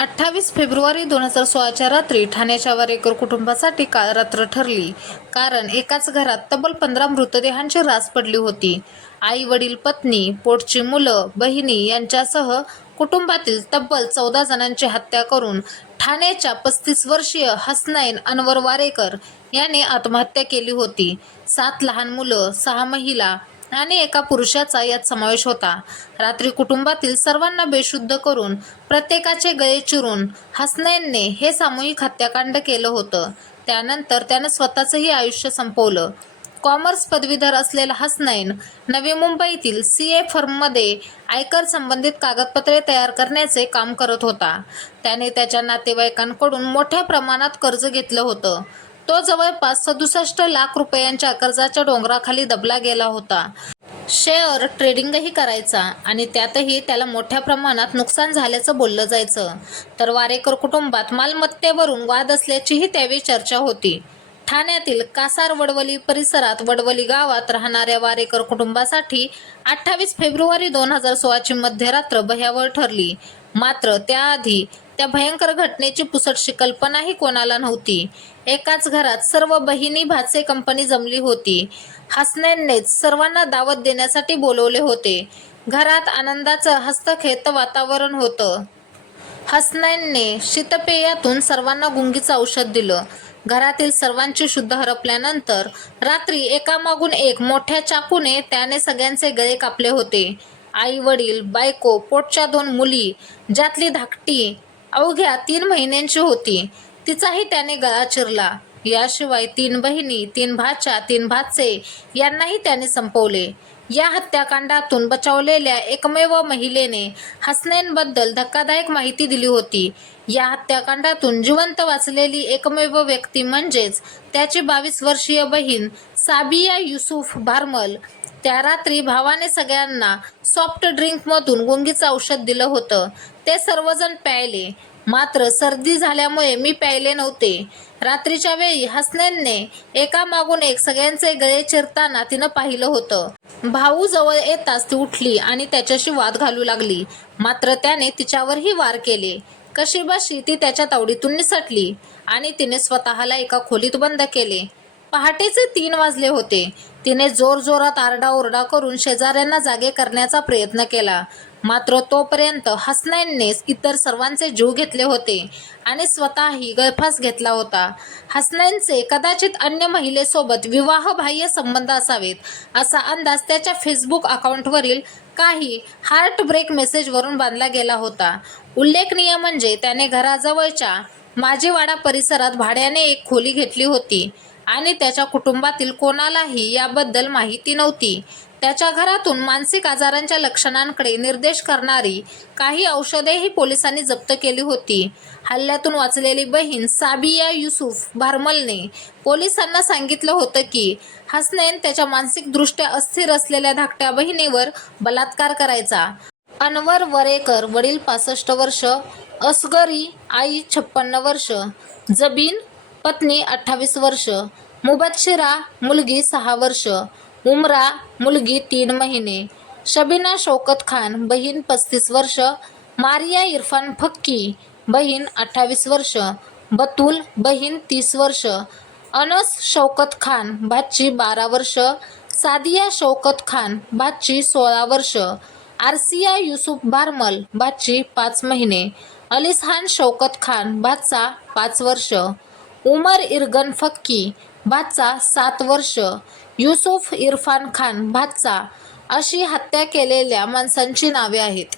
अठ्ठावीस फेब्रुवारी दोन हजार सोळाच्या रात्री ठाण्याच्या वारेकर कुटुंबासाठी काळ रात्र ठरली. कारण एकाच घरात तब्बल पंधरा मृतदेहांची रास पडली होती. आई वडील पत्नी पोटची मुलं बहिणी यांच्यासह कुटुंबातील तब्बल चौदा जणांची हत्या करून ठाण्याच्या पस्तीस वर्षीय हसनैन अनवर वारेकर याने आत्महत्या केली होती. सात लहान मुलं सहा महिला आणि एका पुरुषाचा यात समावेश होता. रात्री कुटुंबातील सर्वांना बेशुद्ध करून प्रत्येकाचे गळे चिरून हसनैनने हे सामूहिक हत्याकांड केलं होतं. त्यानंतर त्यानं स्वतःचंही आयुष्य संपवलं. कॉमर्स पदवीधर असलेला हसनैन नवी मुंबईतील सी ए फर्ममध्ये आयकर संबंधित कागदपत्रे तयार करण्याचे काम करत होता. त्याने त्याच्या नातेवाईकांकडून मोठ्या प्रमाणात कर्ज घेतलं होतं. तो जवळपास सदुसष्ट लाख रुपयांच्या कर्जाच्या डोंगराखाली दबला गेला होता. शेअर ट्रेडिंगही करायचा आणि त्यातही त्याला मोठ्या प्रमाणात नुकसान झाल्याचं बोललं जायचं. तर वारेकर कुटुंबात मालमत्तेवरून वाद असल्याचीही त्यावेळी चर्चा होती. ठाण्यातील कासार वडवली परिसरात वडवली गावात राहणाऱ्या वारेकर कुटुंबासाठी अठ्ठावीस फेब्रुवारी दोन हजार सोळाची मध्यरात्र भयावह ठरली. मात्र त्याआधी त्या भयंकर घटनेची पुसटशी कल्पनाही कोणाला नव्हती. एकाच घरात सर्व बहिणी भाचे कंपनी जमली होती. हसनैननेच सर्वांना दावत देण्यासाठी बोलवले होते. घरात आनंदाचं हस्तखेत वातावरण होतं. हसनैनने शीतपेयातून सर्वांना गुंगीचं औषध दिलं. घरातील सर्वांची शुद्ध हरपल्यानंतर रात्री एकामागून एक मोठ्या चाकूने त्याने सगळ्यांचे गळे कापले होते. आई वडील बायको पोटच्या दोन मुली ज्यातली धाकटी अवघ्या तीन महिन्यांची होती. तिचाही त्याने गळा चिरला. याशिवाय तीन बहिणी तीन भाच्या तीन भाचे यांनाही त्याने संपवले. या हत्याकांडातून बचावलेल्या एकमेव महिलेने हसनेनबद्दल धक्कादायक माहिती दिली होती. या हत्याकांडातून जिवंत वाचलेली एकमेव व्यक्ती म्हणजेच त्याची बावीस वर्षीय बहीण साबिया युसुफ भारमल त्या रात्री भावाने सगळ्यांना सॉफ्ट ड्रिंकमधून गुंगीचं औषध दिलं होतं. ते सर्वजण प्यायले. मात्र सर्दी झाल्यामुळे मी प्यायले नव्हते. रात्रीच्या वेळी हसनैनने एकामागून एक सगळ्यांचे गळे चिरताना तिनं पाहिलं होतं. भाऊ जवळ येताच ती उठली आणि त्याच्याशी वाद घालू लागली. मात्र त्याने तिच्यावरही वार केले. कशीबाशी ती त्याच्या तावडीतून निसटली आणि तिने स्वतःला एका खोलीत बंद केले. पहाटेचे तीन वाजले होते. तिने जोरजोरात आरडाओरडा करून शेजाऱ्यांना जागे करण्याचा प्रयत्न केला. मात्र तोपर्यंत हसनैनने इतर सर्वांचे जीव घेतले होते आणि स्वतःही गळफास घेतला होता. हसनैनचे कदाचित अन्य महिलेसोबत विवाहबाह्य संबंध असावेत असा अंदाज त्याच्या फेसबुक अकाउंटवरील काही हार्ट ब्रेक मेसेजवरून बांधला गेला होता. उल्लेखनीय म्हणजे त्याने घराजवळच्या माजीवाडा परिसरात भाड्याने एक खोली घेतली होती. आणि त्याच्या कुटुंबातील कोणालाही याबद्दल माहिती नव्हती. त्याच्या घरातून मानसिक आजारांच्या लक्षणांकडे निर्देश करणारी काही औषधेही पोलिसांनी जप्त केली होती. हल्ल्यातून वाचलेली बहीण साबिया युसुफ भारमलने पोलिसांना सांगितलं होतं की हसनैन त्याच्या मानसिकदृष्ट्या अस्थिर असलेल्या धाकट्या बहिणीवर बलात्कार करायचा. अनवर वरेकर वडील पासष्ट वर्ष असगरी आई छप्पन्न वर्ष जबीन पत्नी अठ्ठावीस वर्ष मुबशिरा मुलगी सहा वर्ष उमरा मुलगी तीन महिने शबीना शौकत खान बहीण पस्तीस वर्ष मारिया इरफान फक्की बहीण अठ्ठावीस वर्ष बतूल बहीण तीस वर्ष अनस शौकत खान भाची बारा वर्ष सादिया शौकत खान भाची सोळा वर्ष आरसिया युसुफ बारमल भाची पाच महिने अलिसहान शौकत खान भाचा पाच वर्ष. उमर इरगन फक्की भाचा सात वर्ष युसुफ इरफान खान भाचा अशी हत्या केलेल्या माणसांची नावे आहेत.